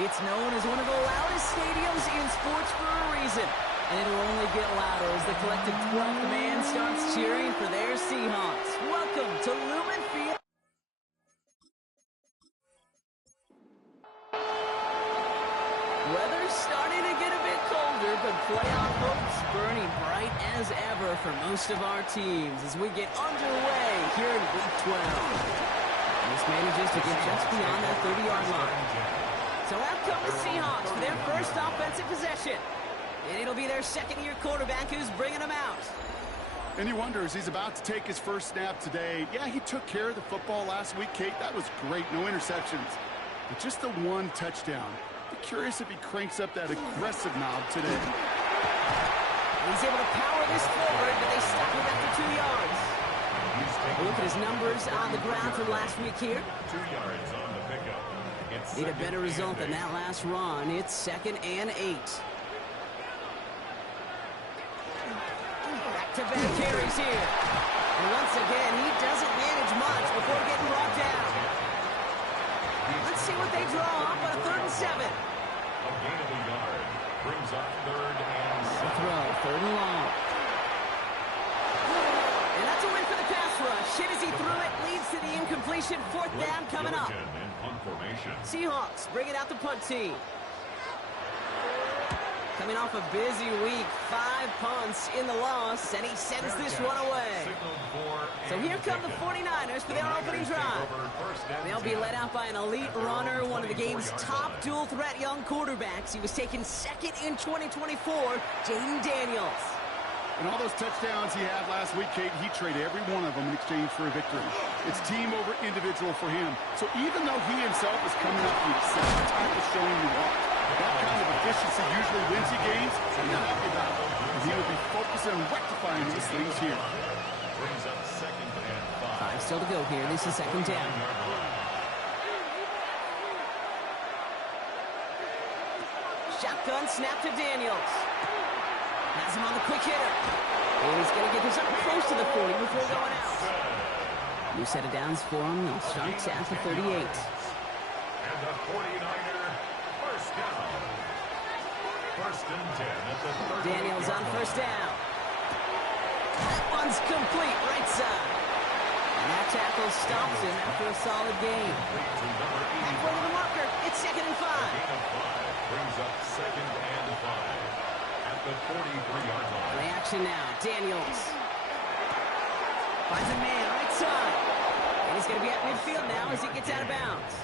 It's known as one of the loudest stadiums in sports for a reason. And it'll only get louder as the collective 12th man starts cheering for their Seahawks. Welcome to Lumen Field. Weather's starting to get a bit colder, but playoff hopes burning bright as ever for most of our teams as we get underway here in Week 12. This manages to get just beyond that 30-yard line. So out come the Seahawks for their first offensive possession. And it'll be their second-year quarterback who's bringing them out. And he wonders, he's about to take his first snap today. Yeah, he took care of the football last week, Kate. That was great. No interceptions. But just the one touchdown. Be curious if he cranks up that aggressive knob today. He's able to power this forward, but they stop him after 2 yards. Look at his numbers on the ground from last week here. 2 yards on the pickup. Need a better result than that last run. It's 2nd and 8. Back-to-back carries here. And once again, he doesn't manage much before getting brought down. Let's see what they draw up on a 3rd and 7. A gain of a yard brings up 3rd and 7. Throw, 3rd and long. And that's a win for the pass rush. Hit as he threw it, leads to the incompletion. 4th down coming up. Seahawks bringing out the punt team. Coming off a busy week, 5 punts in the loss, and he sends this one away. So here come the 49ers for their opening drive. They'll be led out by an elite runner, one of the game's top dual-threat young quarterbacks. He was taken 2nd in 2024, Jaden Daniels. And all those touchdowns he had last week, Kate, he traded every one of them in exchange for a victory. It's team over individual for him. So even though he himself is coming up the second time to showing you what, that kind of efficiency usually wins you games, so you're happy about it. And he will be focusing on rectifying these things here. Brings up 2nd and 5. 5 still to go here. This is 2nd down. Shotgun snap to Daniels. Has him on the quick hitter. And he's going to get this up close to the 40 before going out. New set of downs for him. He'll start at the 38. And the 49er first down. 1st and 10 at the 30. Daniels on 1st down. That one's complete right side. And that tackle stops him after a solid gain. Halfway to the marker. It's 2nd and 5. Gain of 5 brings up 2nd and 5. The 43-yard line. Play action now. Daniels finds a man right side. And he's going to be at midfield now as he gets out of bounds.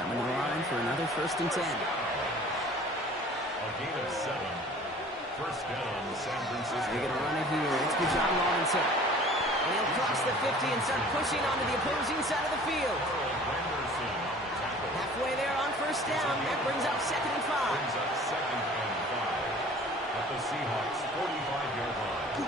Coming to the line for another 1st and 10. A gain of 7. 1st down, San Francisco. They're going to run it here. It's for John Lawrenson. And he'll cross the 50 and start pushing onto the opposing side of the field. Halfway there on 1st down. That brings up 2nd and 5. Brings up 2nd and 5. At the Seahawks 45-yard line.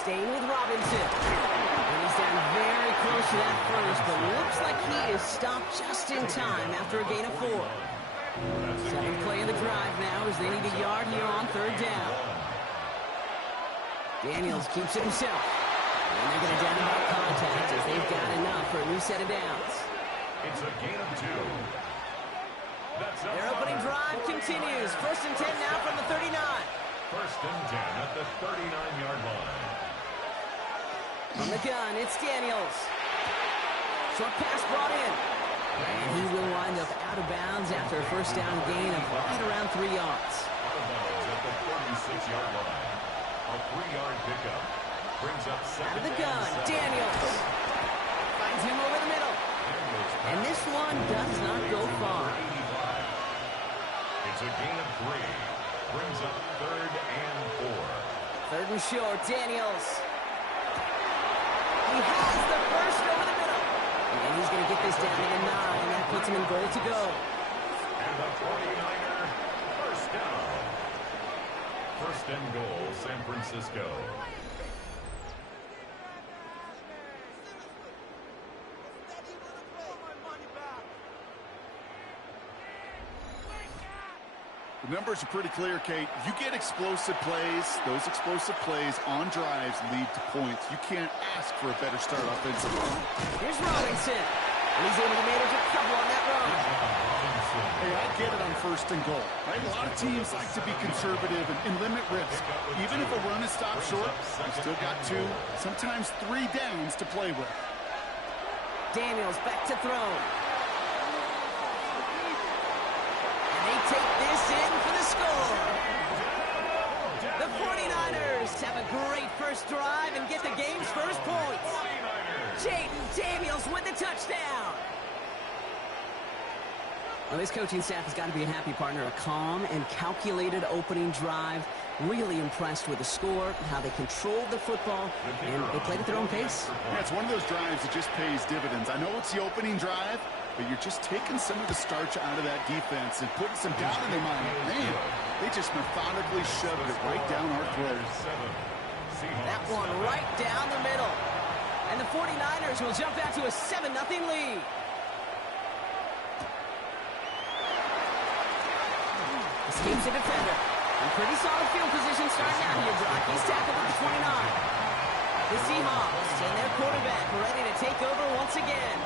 Staying with Robinson. And he's down very close to that first, but looks like he is stopped just in time after a gain of 4. 7th play of the drive now as they need a yard here on 3rd down. Daniels keeps it himself. And they're going to down about contact as they've got enough for a new set of downs. It's a gain of 2. Their opening drive continues. 1st and 10 now from the 39. 1st and 10 at the 39-yard line. From the gun, it's Daniels. Short pass brought in. And he will wind up out of bounds after a 1st down gain of right around 3 yards. Out of bounds at the 36-yard line. A 3-yard pickup. Brings up 2nd. Out of the gun, Daniels. Finds him over the middle. And this one does not go far. It's a gain of 3. Brings up 3rd and 4. 3rd and short, Daniels. He has the first over the middle. And he's going to get this down to the 9. That puts him in goal to go. And the 49er, 1st down. 1st and goal, San Francisco. The numbers are pretty clear, Kate. You get explosive plays. Those explosive plays on drives lead to points. You can't ask for a better start offensively. Here's Robinson. And he's able to manage a couple on that run. Hey, I get it on first and goal, right? A lot of teams like to be conservative and limit risk. Even if a run is stopped short, you've still got 2, sometimes 3 downs to play with. Daniels back to throw. And they take this in for the score. The 49ers have a great first drive and get the game's first points. Jaden Daniels with the touchdown. Well, this coaching staff has got to be a happy partner. A calm and calculated opening drive. Really impressed with the score, how they controlled the football, and they played at their own pace. Yeah, it's one of those drives that just pays dividends. I know it's the opening drive, but you're just taking some of the starch out of that defense and putting some doubt in their mind. Man, they just methodically shoved it right down our throats. That one right down the middle. And the 49ers will jump out to a 7-0 lead. Escapes the defender. And pretty solid field position starting out here, Brock. He's tackled at the 29. The Seahawks and their quarterback ready to take over once again.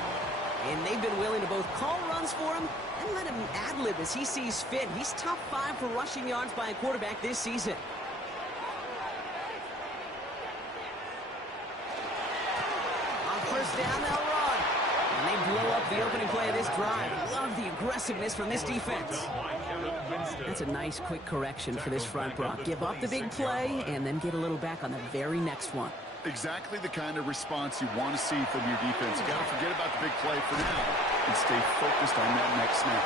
And they've been willing to both call runs for him and let him ad-lib as he sees fit. He's top 5 for rushing yards by a quarterback this season. On first down, they'll run. And they blow up the opening play of this drive. Love the aggressiveness from this defense. That's a nice quick correction for this front, Brock. Give up the big play and then get a little back on the very next one. Exactly the kind of response you want to see from your defense. You got to forget about the big play for now and stay focused on that next snap.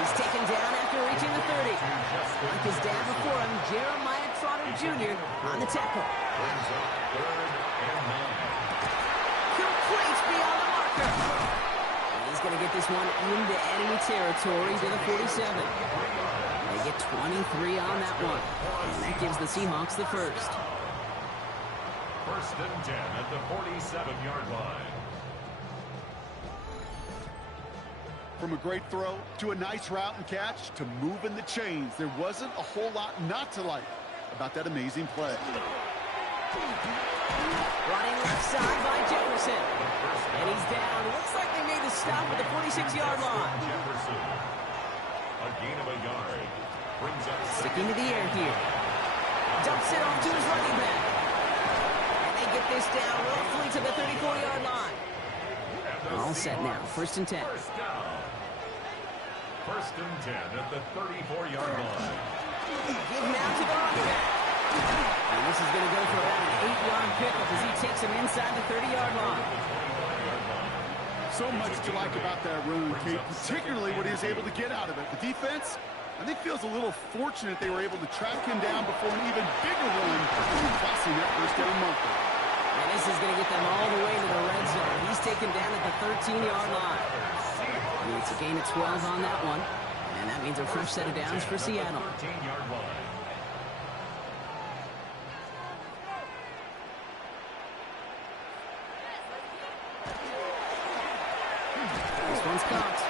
He's taken down after reaching the 30. Like his dad before him, Jeremiah Trotter Jr. on the tackle. Complete beyond the marker. He's going to get this one into enemy territory to the 47. They get 23 on that one. And that gives the Seahawks the first. First and 10 at the 47-yard line. From a great throw to a nice route and catch to moving the chains, there wasn't a whole lot not to like about that amazing play. Running left side by Jefferson. And he's down. Looks like they made the stop at the 46-yard line. Jefferson. A gain of a yard. Brings up sticking to the air here. Dumps it off to his running back. And they get this down roughly to the 34-yard line. All set now. First and 10. First down. First and 10 at the 34-yard line. Give now to the running back. And this is going to go for about an 8-yard pickup as he takes him inside the 30-yard line. So much to like about that run, Kate, particularly what he was able to get out of it. The defense, I think, feels a little fortunate they were able to track him down before an even bigger run, crossing that first down marker. And this is going to get them all the way to the red zone. He's taken down at the 13-yard line. It's a gain of 12 on that one. And that means a fresh set of downs for Seattle. 13-yard line. This one's caught.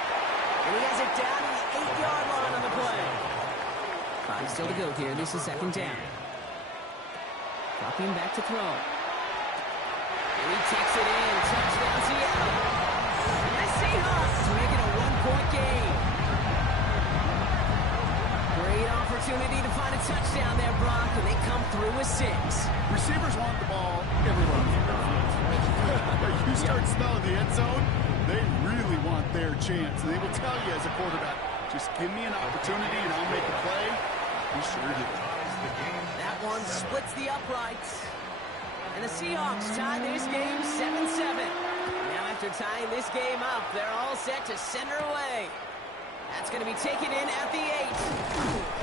And he has it down to the 8-yard line on the play. 5 still to go here. This is second down. Dropping back to throw. And he takes it in. Touchdown Seattle. The Seahawks make it a 1-point game. Great opportunity to find a touchdown there, Brock, and they come through with 6. Receivers want the ball everywhere on the field. You start smelling the end zone, they really want their chance. And they will tell you as a quarterback, just give me an opportunity and I'll make a play. He sure did. That one splits the uprights. And the Seahawks tie this game 7-7. Now after tying this game up, they're all set to send her away. That's going to be taken in at the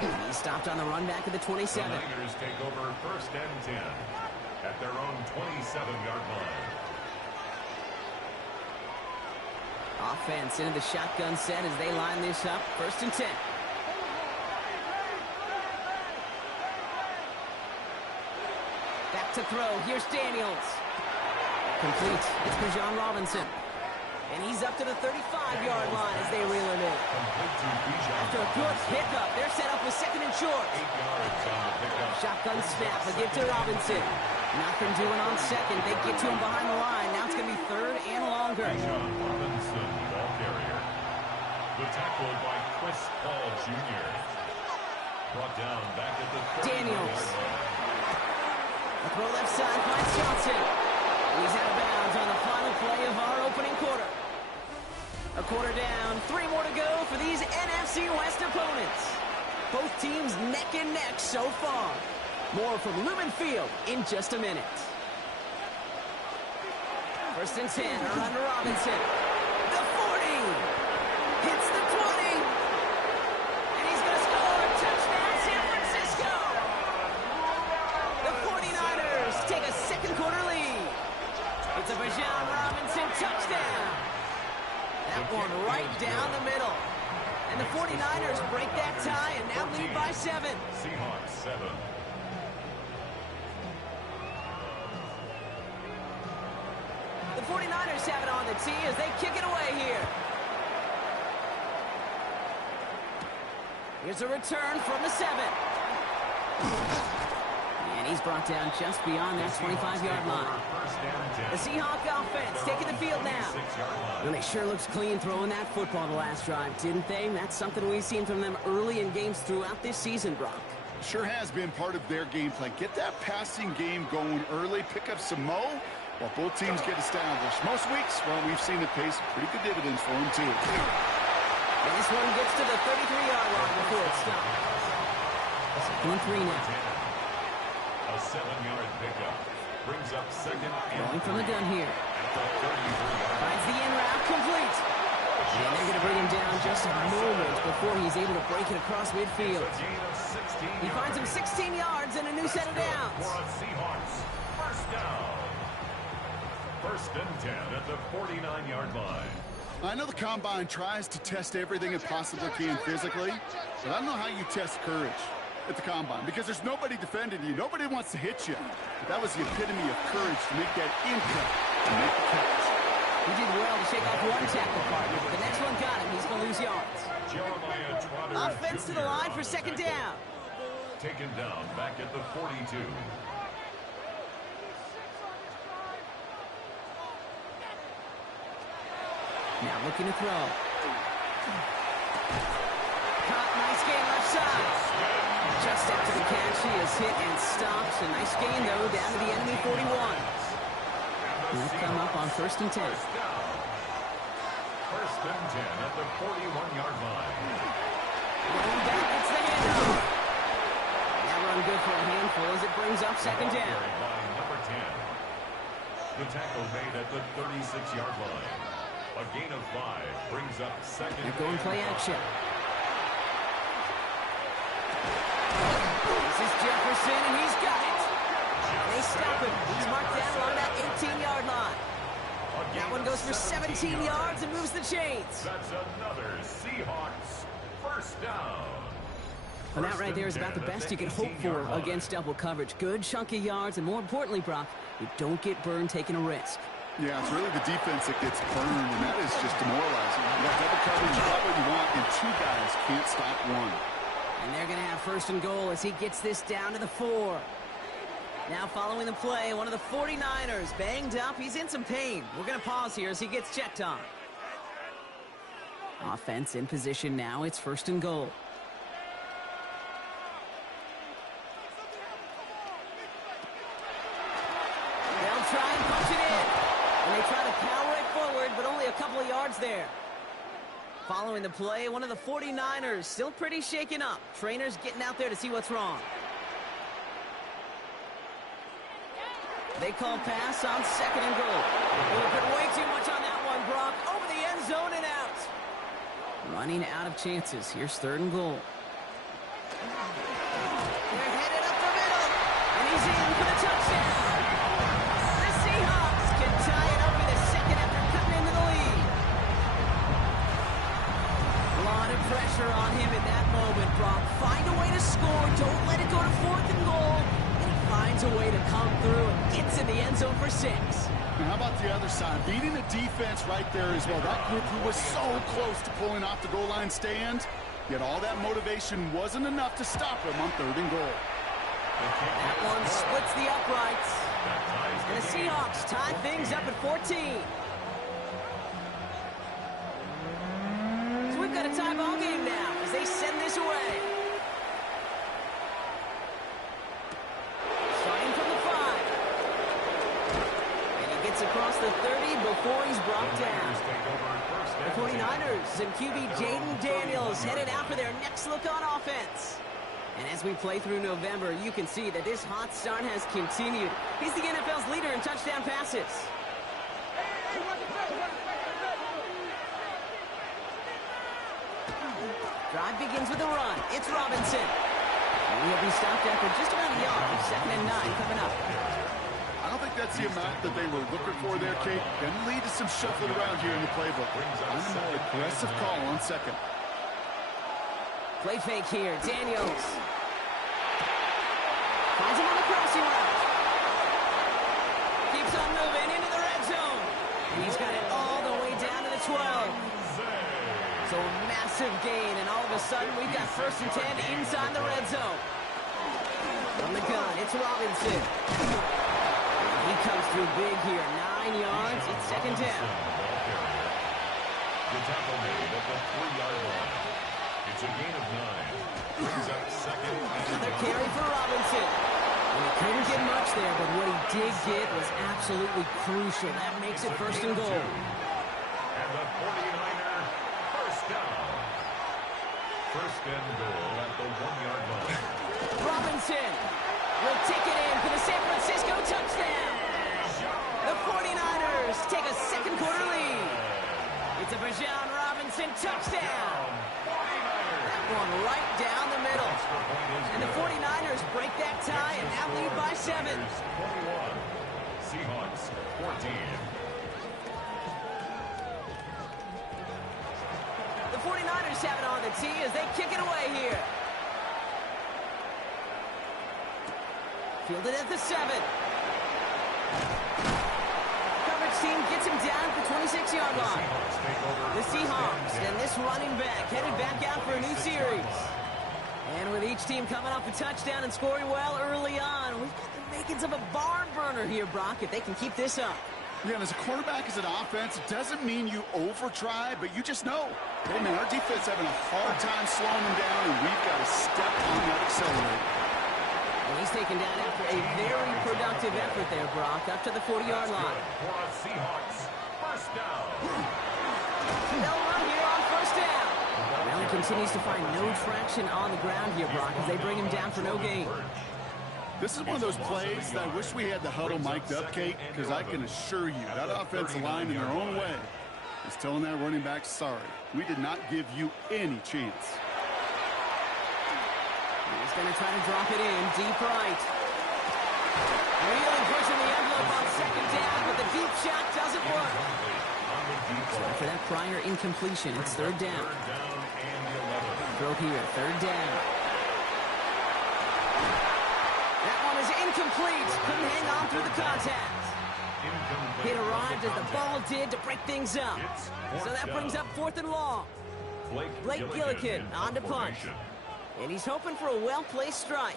8. He stopped on the run back at the 27. The Niners take over first and 10 at their own 27-yard line. Offense into the shotgun set as they line this up. First and 10. Back to throw. Here's Daniels. Complete. It's for John Robinson. And he's up to the 35-yard line as they reel him in. After a good pickup, they're set up with second and short. 8 yards on the pickup. Shotgun snap. A give to Robinson. Nothing doing on second. They get to him behind the line. Now it's going to be third and longer. John Robinson, ball carrier. The tackle by Chris Paul Jr. Brought down back at the Daniels. A throw left side finds Johnson. He's out of bounds on the final play of our opening quarter. A quarter down, 3 more to go for these NFC West opponents. Both teams neck and neck so far. More from Lumen Field in just a minute. First and 10, around to Robinson. The 40. Hits the 20. And he's going to score. Touchdown, San Francisco. The 49ers take a second quarter lead. It's a Bijan Robinson touchdown. That one right down the middle. And the 49ers break that tie and now lead by 7. Seahawks 7. The 49ers have it on the tee as they kick it away here. Here's a return from the 7. And he's brought down just beyond that 25-yard line. The Seahawks offense taking the field now. Well, they sure looks clean throwing that football the last drive, didn't they? That's something we've seen from them early in games throughout this season, Brock. Sure has been part of their game plan. Get that passing game going early, pick up some mo, while both teams get established. Most weeks, well, we've seen it pay some pretty good dividends for them, too. And this one gets to the 33-yard line before it stops. 1-3 now. A 7-yard pickup. Brings up second and going from the gun here. Finds the in route complete. And they're going to bring him down just a moment before he's able to break it across midfield. He finds him 16 yards and a new set of downs. First down. First and 10 at the 49-yard line. I know the Combine tries to test everything it possibly can physically, but I don't know how you test courage at the Combine, because there's nobody defending you. Nobody wants to hit you. But that was the epitome of courage to make that impact and make the catch. He did well to shake off one tackle partner, but the next one got him. He's going to lose yards. Offense to the line for second down. Taken down back at the 42. Now looking to throw. Caught, nice gain left side. Just after the catch, he is hit and stops. A nice gain, though, down to the enemy 41. He'll come up on first and 10. First and 10 at the 41-yard line. Going back, it's the handoff. That run good for a handful as it brings up second down. By number 10. The tackle made at the 36-yard line. A gain of 5 brings up second. They're going play action. This is Jefferson, and he's got it. They stop him. He's marked down along that 18-yard line. That one goes for 17 yards and moves the chains. That's another Seahawks first down. Well, that right there is about the best you can hope for against double coverage. Good chunky yards, and more importantly, Brock, you don't get burned taking a risk. Yeah, it's really the defense that gets burned, and that is just demoralizing. You got double coverage, you got what you want, and 2 guys can't stop one. And they're going to have first and goal as he gets this down to the 4. Now following the play, one of the 49ers banged up. He's in some pain. We're going to pause here as he gets checked on. Offense in position now. It's first and goal. They'll try and punch it in. And they try to power it forward, but only a couple of yards there. Following the play, one of the 49ers still pretty shaken up. Trainers getting out there to see what's wrong. They call pass on second and goal. They put way too much on that one, Brock. Over the end zone and out. Running out of chances. Here's third and goal. They're headed up the middle. And he's in for the touchdown. The Seahawks can tie it up in a second after cutting into the lead. A lot of pressure on him in that moment, Brock. Find a way to score. Don't let it go to fourth and goal. Finds a way to come through and gets in the end zone for 6. And how about the other side? Beating the defense right there as well. That group who was so close to pulling off the goal line stand, yet all that motivation wasn't enough to stop him on third and goal. That one splits the uprights. And the Seahawks tie things up at 14. So we've got a across the 30 before he's brought down. The 49ers and QB Jaden Daniels headed out for their next look on offense. And as we play through November, you can see that this hot start has continued. He's the NFL's leader in touchdown passes. Drive begins with a run. It's Robinson. And he'll be stopped after just about a yard. 2nd and 9 coming up. I don't think that's the amount that they were looking for there, Kate. Going to lead to some shuffling around here in the playbook. A more aggressive call on second. Play fake here. Daniels. Finds him on the crossing route. Keeps on moving into the red zone. And he's got it all the way down to the 12. So a massive gain, and all of a sudden we've got 1st and 10 inside the red zone. From the gun, it's Robinson. And he comes through big here. 9 yards. It's 2nd down. The tackle made at the 3-yard line. It's a gain of 9. Brings up 2nd and Another carry for Robinson. And he couldn't get much there, but what he did get was absolutely crucial. That makes it 1st and goal. And the 49er first down. 1st and goal at the 1-yard line. Robinson will take it in for the San Francisco touchdown. The 49ers take a 2nd quarter lead. It's a Bijan Robinson touchdown. That one right down the middle. And the 49ers break that tie and now lead by 7. 21. Seahawks 14. The 49ers have it on the tee as they kick it away here. Fielded at the 7. Coverage team gets him down at the 26-yard line. The Seahawks and this running back headed back out for a new series. And with each team coming off a touchdown and scoring well early on, we've got the makings of a barn burner here, Brock, if they can keep this up. Yeah, and as a quarterback, as an offense, it doesn't mean you over-try, but you just know. Hey, man, our defense having a hard time slowing them down, and we've got to step on that accelerator. And he's taken down after a very productive effort there, Brock, up to the 40-yard line. For a Seahawks first down. They'll run here on 1st down. Now he continues to find no traction on the ground here, Brock, as they bring him down for no gain. This is one of those plays that I wish we had the huddle mic'd up, Kate, because I can assure you that offensive line in their own way is telling that running back, sorry, we did not give you any chance. He's going to try to drop it in deep right. Really pushing the envelope on 2nd down, but the deep shot doesn't work. So after that prior incompletion, it's 3rd down. Throw here, 3rd down. That one is incomplete. Couldn't hang on through the contact. It arrived as the ball did to break things up. So that brings up 4th and long. Blake Gillikin on to punt. And he's hoping for a well-placed strike.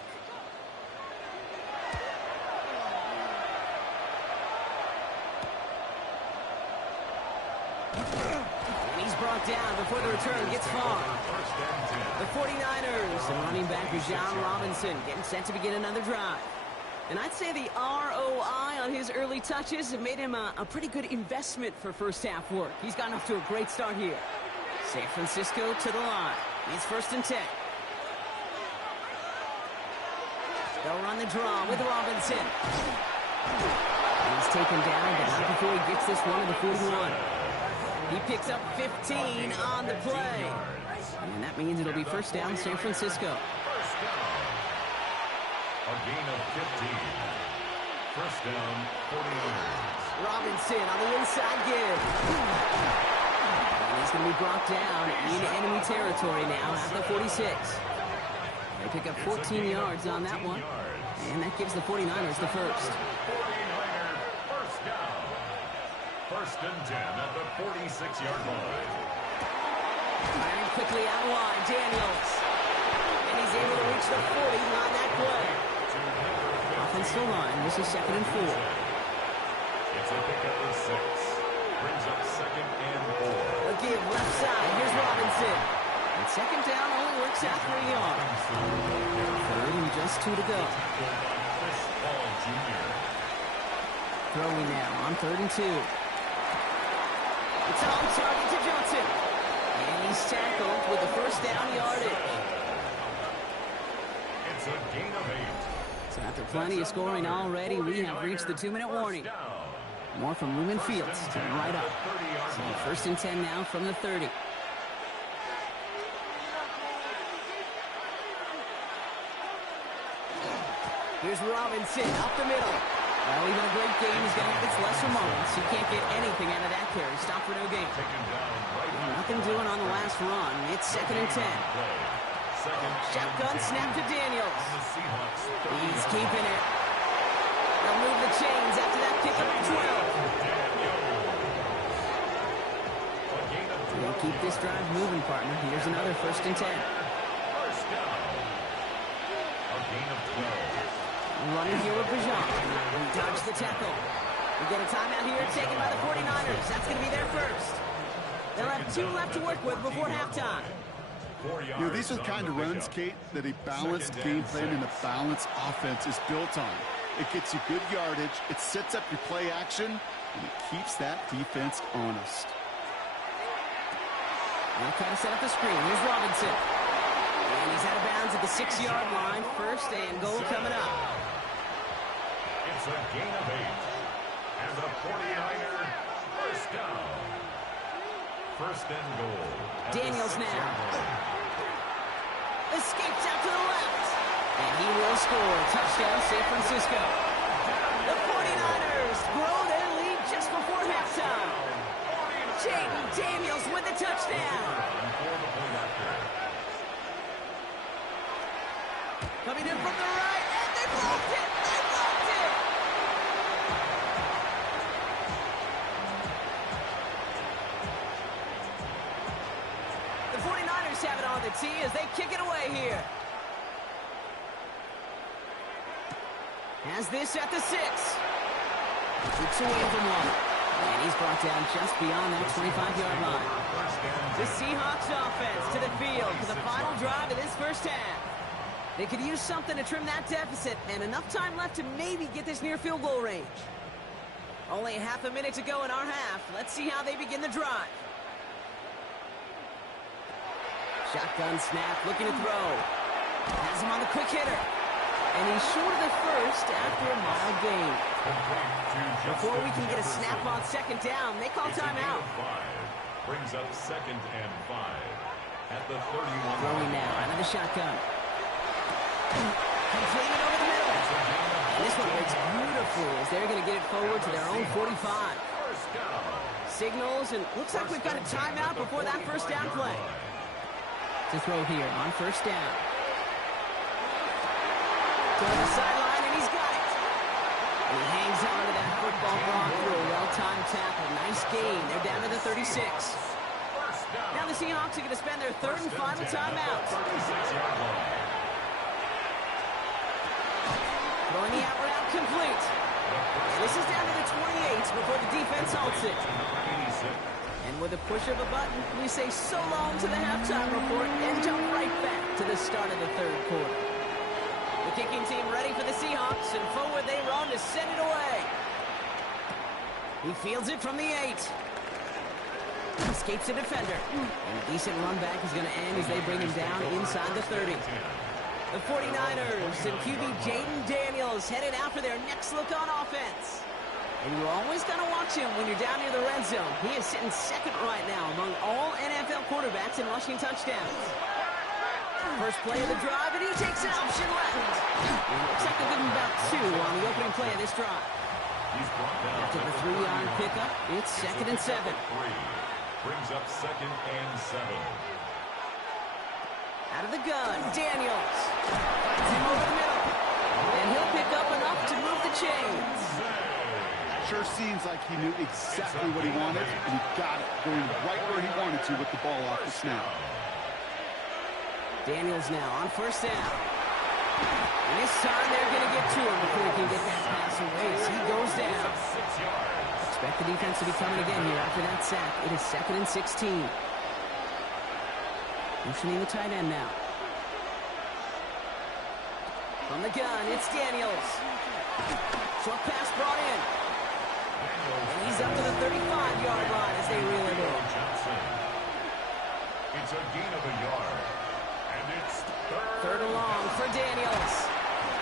And he's brought down before the return gets far. The 49ers and running back Bijan Robinson getting set to begin another drive. And I'd say the ROI on his early touches have made him a pretty good investment for first half work. He's gotten off to a great start here. San Francisco to the line. It's 1st and 10. They'll run the draw with Robinson. He's taken down, but not before he gets this one to the 41. He picks up 15 on the play. And that means it'll be 1st down San Francisco. First down. A gain of 15. 1st down, 49ers. Robinson on the inside give. And he's going to be brought down in enemy territory now at the 46. They pick up 14 yards on that one. And that gives the 49ers the 1st. 49er first down. 1st and 10 at the 46-yard line. Firing quickly out wide, Daniels. And he's able to reach the 40 on that play. Offensive line, this is 2nd and 4. It's a pickup of 6. Brings up 2nd and 4. A give left side, here's Robinson. And 2nd down only works out 3 yards. 3rd and just 2 to go. throwing now on 3rd and 2. It's on target to Johnson. And he's tackled with the first down yardage. It's a gain of 8. So after plenty of scoring already, we have reached the 2-minute warning. More from Lumen Fields to right up. So 1st and 10 now from the 30. Here's Robinson up the middle. Well, even a great game is going to have its lesser moments. He can't get anything out of that carry. Stop for no gain. Nothing doing on the last run. It's 2nd and 10. Shotgun snap to Daniels. He's keeping it. They'll move the chains after that kick up to 12. We'll keep this drive moving, partner. Here's another 1st and 10. First down. A gain of 12. Running here with Bijan. He dodged the tackle. We get a timeout here taken by the 49ers. That's going to be their first. They'll have 2 left to work with before halftime. You know, these are the kind of runs, Kate, that a balanced game plan and a balanced offense is built on. It gets you good yardage, it sets up your play action, and it keeps that defense honest. They'll kind of set up the screen. Here's Robinson. And he's out of bounds at the 6-yard line. 1st and goal coming up. It's a gain of 8. And the 49er first down. 1st and goal. Daniels now. Escapes out to the left. And he will score. Touchdown, San Francisco. The 49ers grow their lead just before halftime. Jaden Daniels with the touchdown. Coming in from the right, and they blocked it! They blocked it! The 49ers have it on the tee as they kick it away here. Has this at the 6. Keeps away from 1. And he's brought down just beyond that 25-yard line. The Seahawks offense to the field for the final drive of this first half. They could use something to trim that deficit, and enough time left to maybe get this near field goal range. Only half a minute to go in our half. Let's see how they begin the drive. Shotgun snap, looking to throw. Has him on the quick hitter. And he's short of the first after a mild gain. Before we can get a snap on 2nd down, they call timeout. Brings up 2nd and 5 at the 31. Throwing now out of the shotgun. Completed over the middle. And this one works beautifully as they're going to get it forward to their own 45. Signals, and looks like we've got a timeout before that first down play. To throw here on 1st down. To the sideline, and he's got it. And he hangs on to that football block through a well-timed tackle. Nice gain. They're down to the 36. Now the Seahawks are going to spend their 3rd and final timeout. Throwing the out route complete. And this is down to the 28 before the defense halts it. And with a push of a button, we say so long to the halftime report and jump right back to the start of the 3rd quarter. The kicking team ready for the Seahawks, and forward they run to send it away. He fields it from the 8. Escapes a defender. And a decent run back is going to end as they bring him down inside the 30. The 49ers and QB Jaden Daniels headed out for their next look on offense. And you're always going to watch him when you're down near the red zone. He is sitting 2nd right now among all NFL quarterbacks in rushing touchdowns. First play of the drive, and he takes an option left. It looks like they're giving about 2 on the opening play of this drive. After the 3-yard pickup, it's 2nd and 7. Brings up 2nd and 7. Out of the gun, Daniels. Finds him over the middle. And he'll pick up enough to move the chains. Sure seems like he knew exactly what he wanted, and he got it, going right where he wanted to with the ball off the snap. Daniels now on 1st down. And this time they're going to get to him before he can get that pass away as he goes down. Expect the defense to be coming again here after that sack. It is 2nd and 16. Motioning the tight end now. From the gun, it's Daniels. Short pass brought in. And he's up to the 35-yard line as they reel it in. It's a gain of a yard. And it's Third and long for Daniels.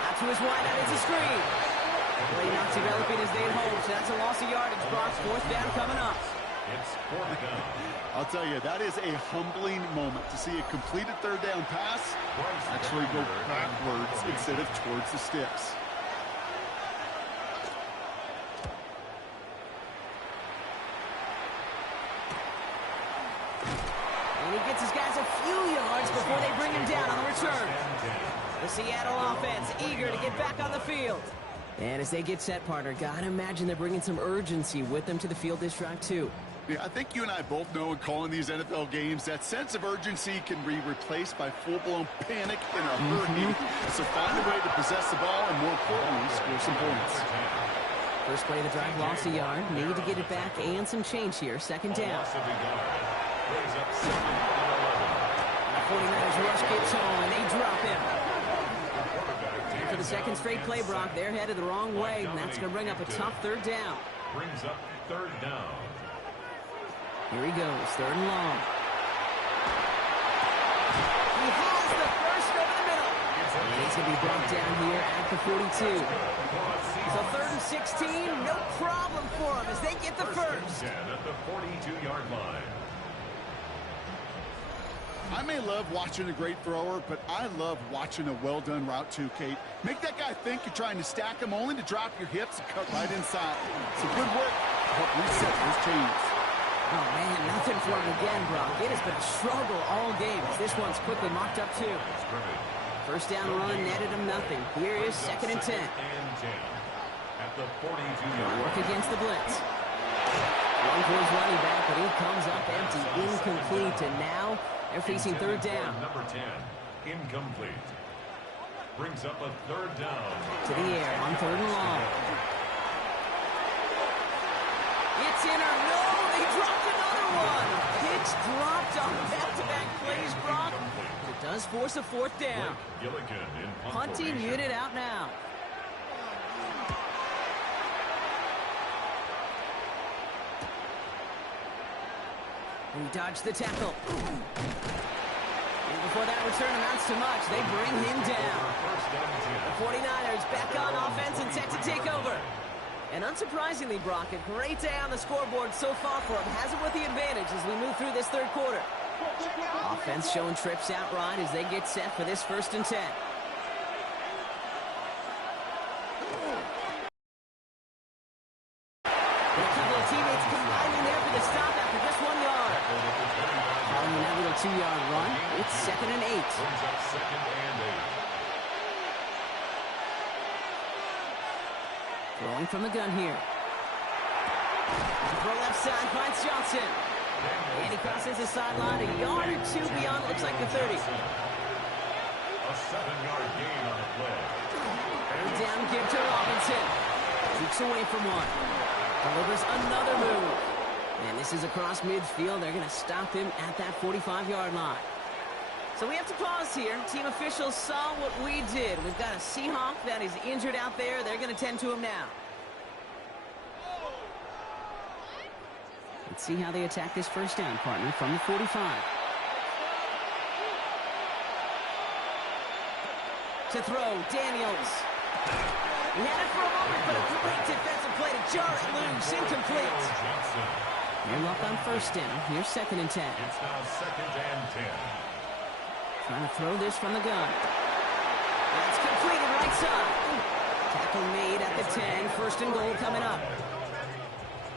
Out to his wide out, it's a screen. Play not developing as they'd hoped, so that's a loss of yardage. Brock's fourth down coming up. It's fourth down. I'll tell you, that is a humbling moment to see a completed third down pass actually go backwards instead of towards the sticks. And he gets his guys a few yards before they bring him down on the return. The Seattle offense eager to get back on the field. And as they get set, partner, gotta imagine they're bringing some urgency with them to the field this drive, too. Yeah, I think you and I both know in calling these NFL games that sense of urgency can be replaced by full-blown panic in a hurry. So find a way to possess the ball and, more importantly, score some points. First play of the drive, lost a yard. Need to get it back and some change here. Second down. The 49ers rush gets home, and they drop him. And for the second straight play, Brock, they're headed the wrong way, and that's going to bring up a tough third down. Brings up third down. Here he goes, third and long. He has the first over the middle. And he's going to be brought down here at the 42. So third and 16, no problem for him as they get the first. At the 42-yard line. I may love watching a great thrower, but I love watching a well-done route too, Kate. Make that guy think you're trying to stack him only to drop your hips and cut right inside. So good work to help reset those chains. Oh, man, nothing for him again, Brock. It has been a struggle all game as this one's quickly mocked up, too. First down run netted him nothing. Here is second and 10. At the 42-yard Work against the blitz. One for his running back, but he comes up empty, incomplete, and now they're facing third down. Number 10, incomplete. Brings up a third down. To the air on third and long. It's in or no, they dropped another one. Pitch dropped on back-to-back plays, Brock. It does force a fourth down. Punting unit out now. He dodged the tackle. And before that return amounts to much, they bring him down. The 49ers back on offense and set to take over. And unsurprisingly, Brock, a great day on the scoreboard so far for him. Has it with the advantage as we move through this third quarter. Offense showing trips outright as they get set for this first and 10. Teammates combining there for the stop after just 1 yard. Following that little 2-yard run, it's second and 8. Throwing from the gun here. Throw left side finds Johnson. And he crosses the sideline a yard or two beyond, looks like the 30. A 7-yard gain on the play. Third down give to Robinson. Shoots away from one. Delivers another move. And this is across midfield. They're going to stop him at that 45-yard line. So we have to pause here. Team officials saw what we did. We've got a Seahawk that is injured out there. They're going to tend to him now. Let's see how they attack this first down, partner, from the 45. To throw, Daniels. He had it for a moment, but a great defensive play to jar it loose. Incomplete. You're up on first down. Here's second and 10. It's now second and 10. Trying to throw this from the gun. That's completed right side. Tackle made at the 10. First and goal coming up.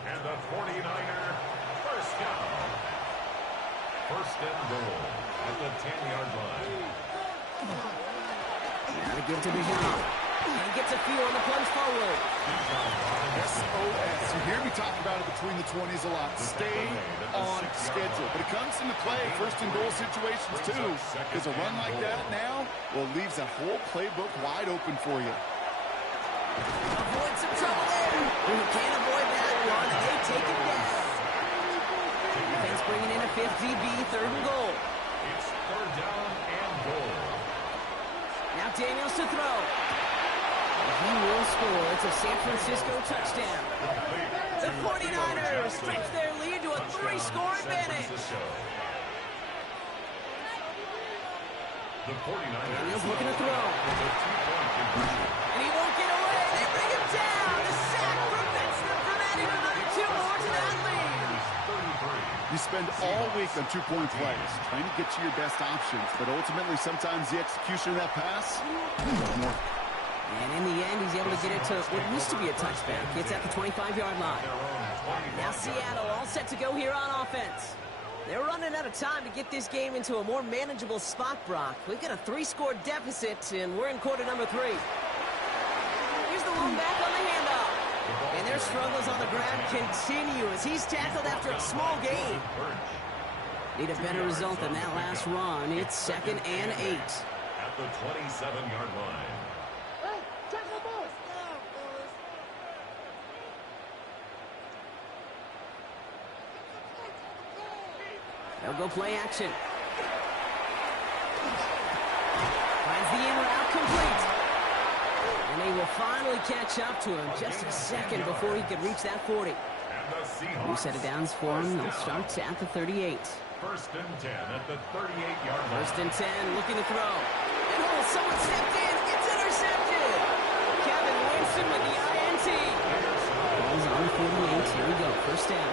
And the 49er first down. First and goal at the 10-yard line. Now to give to Bijan. And he gets a few on the plunge forward. SOS. You hear me talk about it between the 20s a lot. Stay on schedule. But it comes into play first and goal situations too. Because a run like that now, well, leaves that whole playbook wide open for you. Avoid some trouble there. You can't avoid that one. They take it down. Defense bringing in a fifth DB, third and goal. It's third down and goal. Now Daniels to throw. He will score. It's a San Francisco touchdown. The 49ers stretch their lead to a 3-score advantage. The 49ers. Daniels looking to throw. And he won't get away. They bring him down. The sack prevents them from adding another 2 more to that lead. You spend all week on 2-point plays, trying to get to your best options, but ultimately sometimes the execution of that pass doesn't work. And in the end, he's able to get it to what used to be a touchback. It's at the 25-yard line. Now Seattle all set to go here on offense. They're running out of time to get this game into a more manageable spot, Brock. We've got a 3-score deficit, and we're in quarter number 3. Here's the lone back on the handoff. And their struggles on the ground continue as he's tackled after a small gain. Need a better result than that last run. It's 2nd and 8. At the 27-yard line. They'll go play action. Finds the in route complete. And they will finally catch up to him just a second before he could reach that 40. New set of downs for him. They'll start at the 38. 1st and 10 at the 38-yard line. 1st and 10, looking to throw. And oh, someone stepped in. It's intercepted. Kevin Winston with the INT. Ball's on the 48. Here we go. 1st down.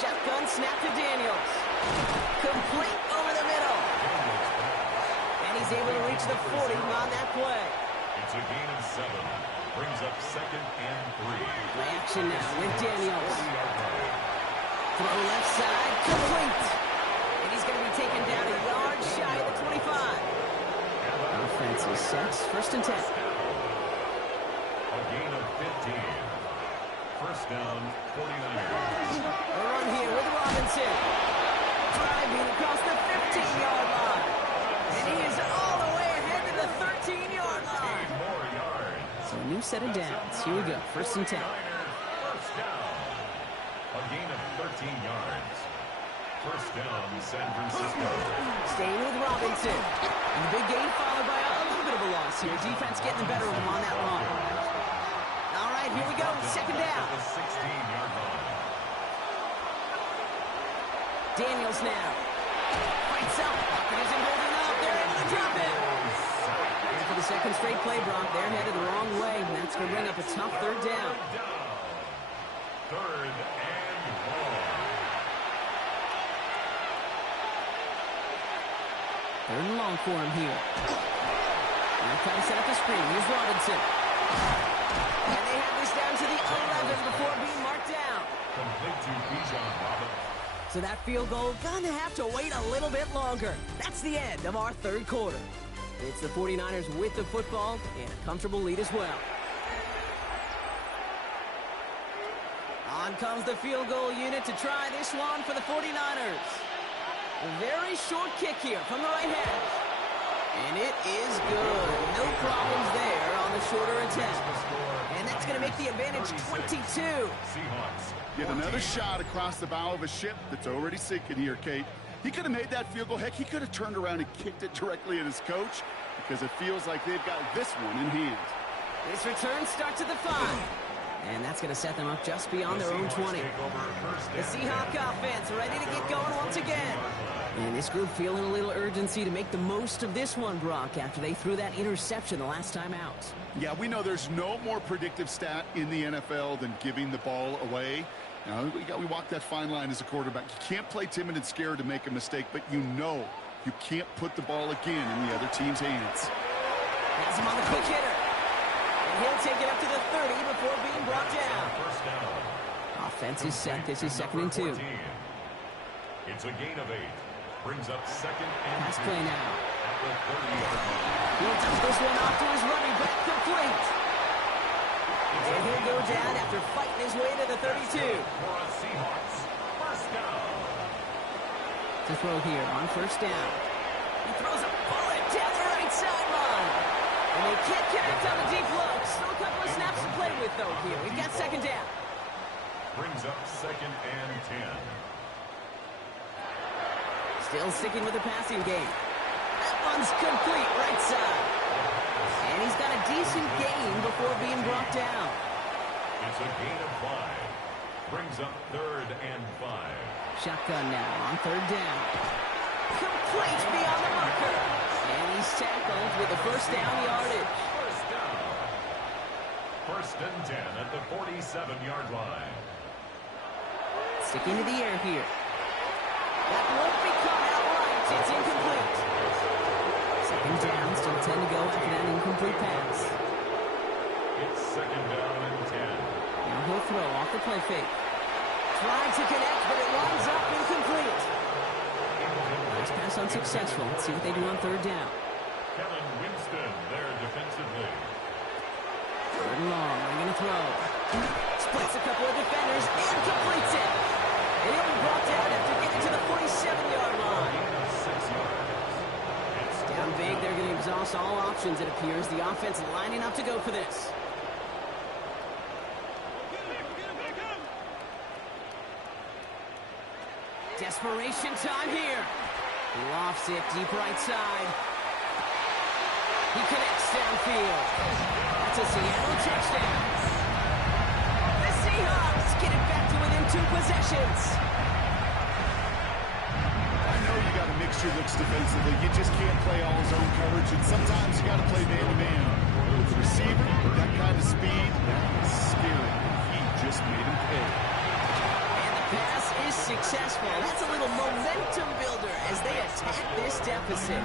Shotgun snap to Daniels. Complete over the middle. And he's able to reach the 40 on that play. It's a gain of 7. Brings up 2nd and 3. Play action now with Daniels. Throw left side, complete. And he's going to be taken down a yard shy of the 25. Offense is set. 1st and 10. A gain of 15. 1st down, 49ers. A run here with Robinson. Driving across the 15-yard line. And he is all the way ahead to the 13-yard line. 8 more yards. So a new set of downs. Here we go. 1st and 10. 1st down. A gain of 13 yards. 1st down, San Francisco. Staying with Robinson. And the big gain followed by a little bit of a loss here. Defense getting the better of him on that run. All right, here we go. 2nd down. The 16-yard line. Daniels now. Fights up. It isn't holding up. They're able to drop it. And for the 2nd straight play, Brock, they're headed the wrong way. And that's going to bring up a tough 3rd down. 3rd and 3rd and long for him here. Now trying to set up the screen. Here's Robinson. And they have this down to the 11 before being marked down. 1. Complete to Bijan Robinson. So that field goal gonna have to wait a little bit longer. That's the end of our 3rd quarter. It's the 49ers with the football and a comfortable lead as well. On comes the field goal unit to try this one for the 49ers. A very short kick here from the right hash. And it is good. No problems there on the shorter attempt. And that's going to make the advantage 22. Seahawks. Get another shot across the bow of a ship that's already sinking here, Kate. He could have made that field goal. Heck, he could have turned around and kicked it directly at his coach because it feels like they've got this one in hand. This return starts at the 5. And that's going to set them up just beyond their own 20. The Seahawks offense ready to get going once again. And this group feeling a little urgency to make the most of this one, Brock, after they threw that interception the last time out. Yeah, we know there's no more predictive stat in the NFL than giving the ball away. Now, we walk that fine line as a quarterback. You can't play timid and scared to make a mistake, but you know you can't put the ball again in the other team's hands. Has him on the quick hitter. And he'll take it up to the 30 before being brought down. Offense is set. This is 2nd and 2. It's a gain of 8. Brings up 2nd and 2. Pass play now. At the 30-yard line. He'll dump this one off to his running back, complete. And he'll go down after fighting his way to the 32. For a Seahawks. 1st down. To throw here on 1st down. He throws a bullet down the right sideline. And they can't connect on the deep look. Still a couple of snaps to play with, though, here. We've got 2nd down. Brings up 2nd and 10. Still sticking with the passing game. That one's complete, right side. And he's got a decent gain before being brought down. It's a gain of 5. Brings up 3rd and 5. Shotgun now on 3rd down. Complete beyond the marker. And he's tackled with the first down yardage. First down. 1st and 10 at the 47-yard line. Sticking to the air here. That won't be caught outright. It's incomplete. 2nd down, still 10 to go after that incomplete pass. It's 2nd down and 10. Now he'll throw off the play fake. Trying to connect, but it winds up incomplete. Nice pass unsuccessful. Let's see what they do on 3rd down. Kellen Winston there defensively. 3rd and long. They're going to throw. Splits a couple of defenders and completes it. And he'll be brought down after getting to the 47-yard line. 6 yards. Down big, they're going to exhaust all options, it appears. The offense lining up to go for this. Desperation time here. He lofts it deep right side. He connects downfield. That's a Seattle touchdown. The Seahawks get it back to within 2 possessions. I know you got to mix your looks defensively. You just can't play all zone coverage, and sometimes you got to play man-to-man. With the receiver, with that kind of speed, that is scary. He just made him pay. And the pass is successful. That's a little momentum builder as they attack this deficit.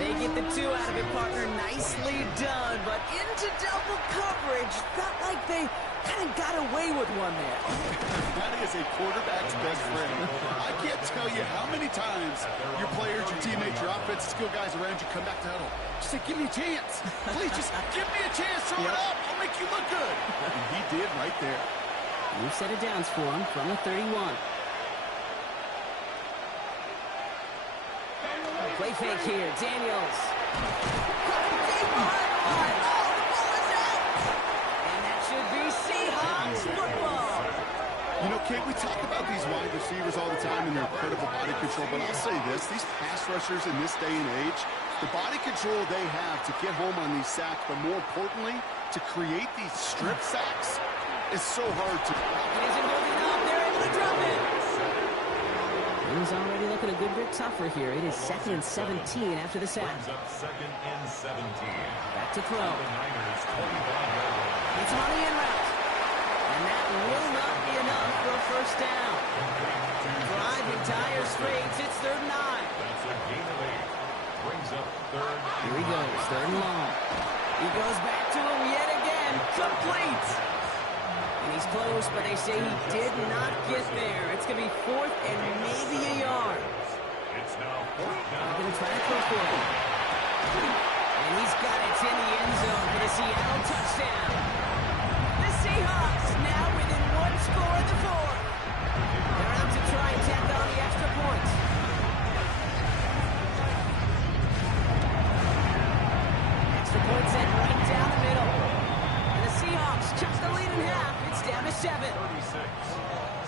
They get the 2 out of it, partner. Nicely done, but into double coverage. Felt like they kind of got away with one there. That is a quarterback's best friend. I can't tell you how many times your players, your teammates, your offensive skill guys around you come back to huddle. Just say, give me a chance. Please, just give me a chance. Throw it up. I'll make you look good. And he did right there. New set of downs for him from the 31. Play fake here. Daniels. And that should be Seahawks football. You know, Kate, we talk about these wide receivers all the time and their incredible body control, but I'll say this, these pass rushers in this day and age, the body control they have to get home on these sacks, but more importantly, to create these strip sacks is so hard to... It isn't holding up. They're able to drop it. He's already looking a good bit tougher here. It is 2nd and 17 after the sack. Brings up 2nd and 17. Back to throw. The Niners 25-yard line. It's on the in route. And that will not be enough for a first down. Driving tire straights. It's 3rd and 9. That's a gain of 8. Brings up 3rd. Here he goes. 3rd and long. He goes back to him yet again. Complete. And he's close, but they say he did not get there. It's going to be 4th and maybe a yard. It's now 4th down. They're going to try to throw for him. And he's got it in the end zone for the Seattle touchdown. The Seahawks now within 1 score in the 4th. They're out to try and tack on the extra point. Extra point set right down the middle. And the Seahawks cut the lead in half. It's down to 7. 36.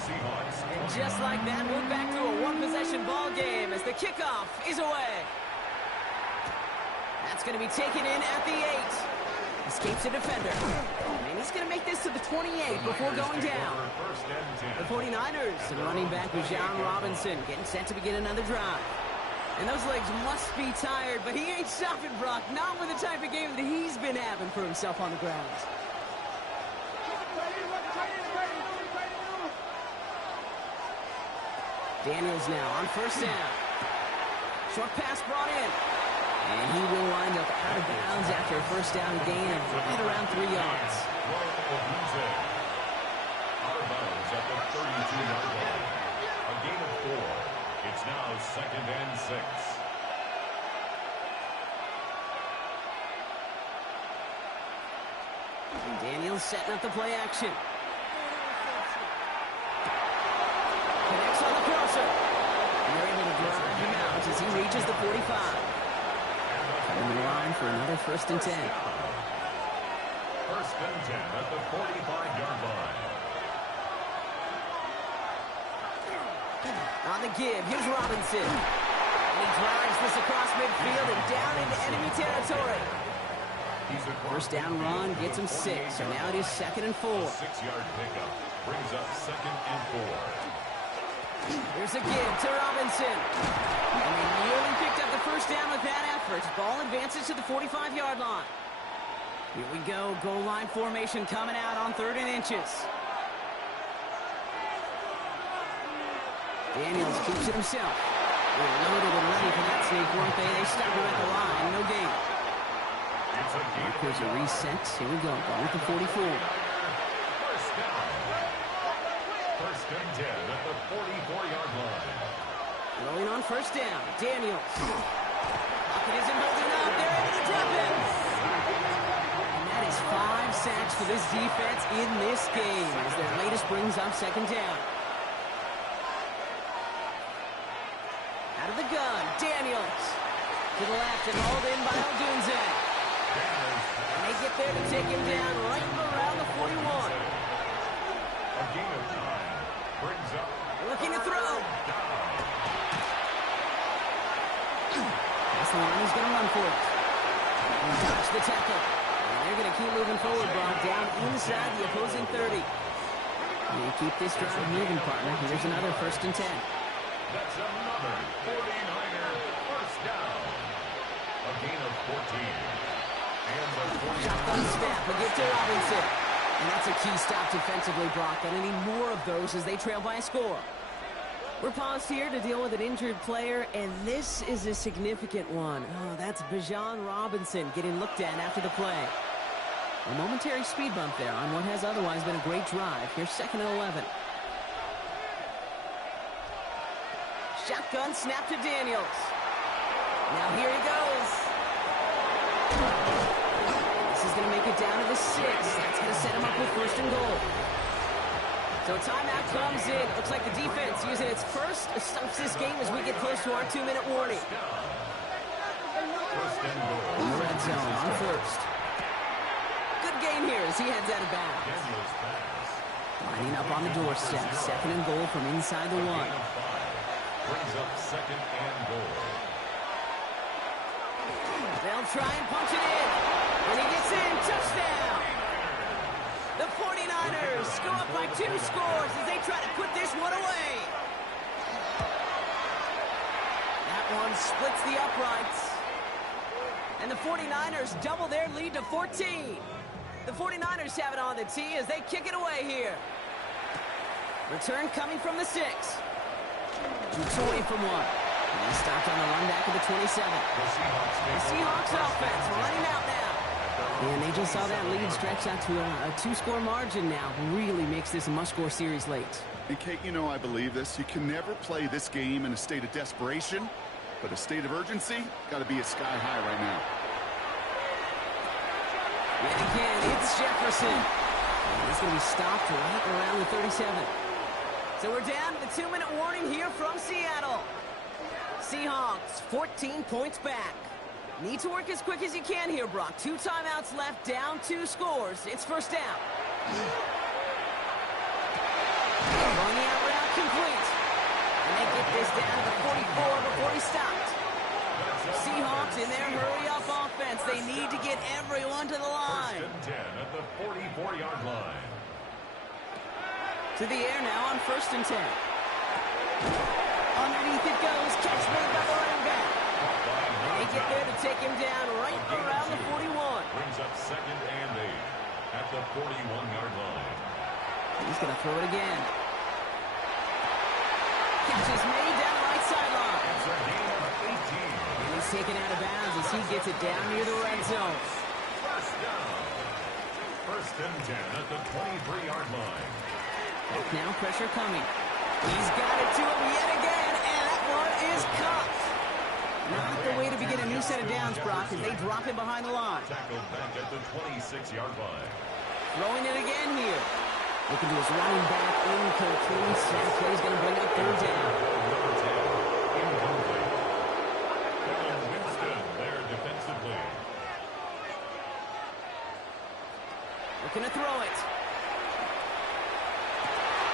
Seahawks. And just like that, we're back to a 1-possession ball game as the kickoff is away. That's going to be taken in at the 8. Escapes a defender. And he's going to make this to the 28 before going down. First and 10. The 49ers and running back Bijan Robinson getting set to begin another drive. And those legs must be tired, but he ain't stopping, Brock. Not with the type of game that he's been having for himself on the ground. Daniels now on 1st down. Short pass brought in. And he will wind up out of bounds after a first down gain of right around 3 yards. Out of bounds at the 32-yard line. A gain of 4. It's now 2nd and 6. And Daniels setting up the play action. Connects on the crosser. And they're able to drive him out as he reaches the 45. In the line for another 1st and 10. 1st and 10 at the 45-yard line. On the give, here's Robinson. And he drives this across midfield and down into enemy territory. First down run gets him 6, so now it is 2nd and 4. 6-yard pickup brings up 2nd and 4. Here's a give to Robinson. And they nearly picked up the first down with that effort. Ball advances to the 45-yard line. Here we go. Goal line formation coming out on 3rd and inches. Daniels keeps it himself. They're loaded and ready for that sneak, weren't they? They stop him at the line. No gain. Here's a reset. Here we go. Ball with the 44. First down. First and 10 at the 44-yard line. Rolling on first down. Daniels. Pocket isn't holding up. They're able to drop him. And that is 5 sacks for this defense in this game as their latest brings up 2nd down. Out of the gun. Daniels. To the left and hauled in by Odunze. And they get there to take him down right around the 41. A gain of 9 brings up. Looking to throw. That's the line. He's going to run for it. And dodge the tackle. And they're going to keep moving forward, Brock, down inside the opposing 30. And keep this drive moving, partner. Here's another 1st and 10. That's another 49er first down. A gain of 14. Shotgun snap, a give to Robinson. And that's a key stop defensively, Brock. And they need more of those as they trail by a score. We're paused here to deal with an injured player, and this is a significant one. Oh, that's Bijan Robinson getting looked at after the play. A momentary speed bump there on what has otherwise been a great drive. Here's 2nd and 11. Shotgun snap to Daniels. Now here he goes. This is going to make it down to the 6. That's going to set him up with 1st and goal. So timeout comes in. Looks like the defense using its first stops this game as we get close to our 2-minute warning. In the red zone on 1st. Good gain here as he heads out of bounds. Lining up on the doorstep. 2nd and goal from inside the 1. Brings up 2nd and goal. They'll try and punch it in. And he gets in. Touchdown. The 49ers go up by 2 scores as they try to put this one away. That one splits the uprights. And the 49ers double their lead to 14. The 49ers have it on the tee as they kick it away here. Return coming from the 6. Shoots away from 1. And he stopped on the run back of the 27. The Seahawks offense running out now. And they just saw that lead stretch out to a 2-score margin now. Really makes this a must-score series late. And Kate, you know I believe this. You can never play this game in a state of desperation, but a state of urgency got to be at sky high right now. Yet again, it's Jefferson. And he's going to be stopped right around the 37. So we're down to the 2-minute warning here from Seattle. Seahawks 14 points back. Need to work as quick as you can here, Brock. 2 timeouts left, down 2 scores. It's 1st down. On the out route, complete. And they get this down to the 44 before he stopped. Seahawks in their hurry-up offense. They need to get everyone to the line. 1st and 10 at the 44-yard line. To the air now on 1st and 10. Underneath it goes. Catch made by the running back. They get there to take him down right around the 41. Brings up 2nd and 8 at the 41-yard line. He's going to throw it again. Catch is made down the right sideline. It's a gain of 18. And he's taken out of bounds as he gets it down near the red zone. First down. 1st and 10 at the 23-yard line. Back now, pressure coming. He's got it to him yet again, and that one is caught. Not the way to begin a new set of downs, Brock, as they drop him behind the line. Tackled back at the 26-yard line. Throwing it again here. Looking to his running back, incomplete. That play's going to bring up 3rd down. Number 10, incomplete. And Winston there defensively. Looking to throw it.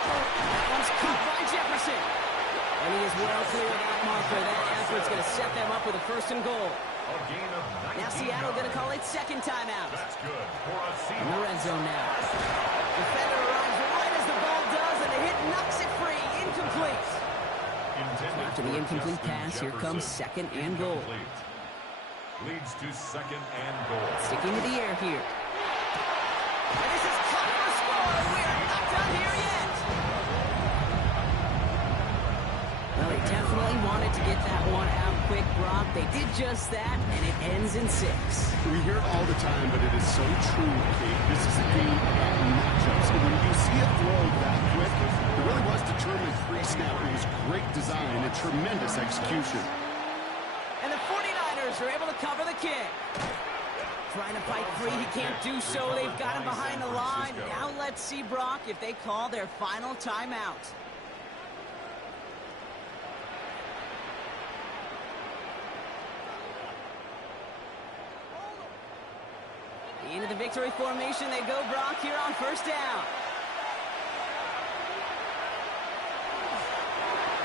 That one's caught by Jefferson. And he is well clear of that marker. That effort's going to set them up with a 1st and goal. A gain of 19 Now Seattle going to yards. call it second timeout. That's good for a In the red Seahawks. zone now. Defender arrives right as the ball does, and the hit knocks it free. Incomplete. Intended After the for incomplete Justin pass, here comes Jefferson. second and goal. Incomplete. Leads to second and goal. Sticking to the air here. And this is cut for a score. We are not done here yet. Well, they definitely wanted to get that one out quick, Brock. They did just that, and it ends in 6. We hear it all the time, but it is so true, Kate. This is a game about matchups. And when you see a throw that quick, it really was determined pre-snap. It was great design and tremendous execution. And the 49ers are able to cover the kick. Trying to fight free, he can't do so. They've got him behind the line. Now let's see, Brock, if they call their final timeout. Into the victory formation they go, Brock, here on first down.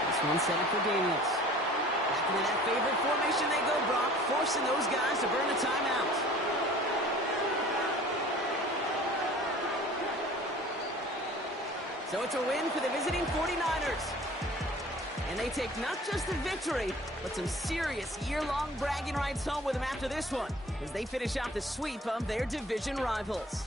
This one's set up for Daniels. Back into that favorite formation they go, Brock, forcing those guys to burn a timeout. So it's a win for the visiting 49ers. And they take not just the victory, but some serious year-long bragging rights home with them after this one, as they finish out the sweep of their division rivals.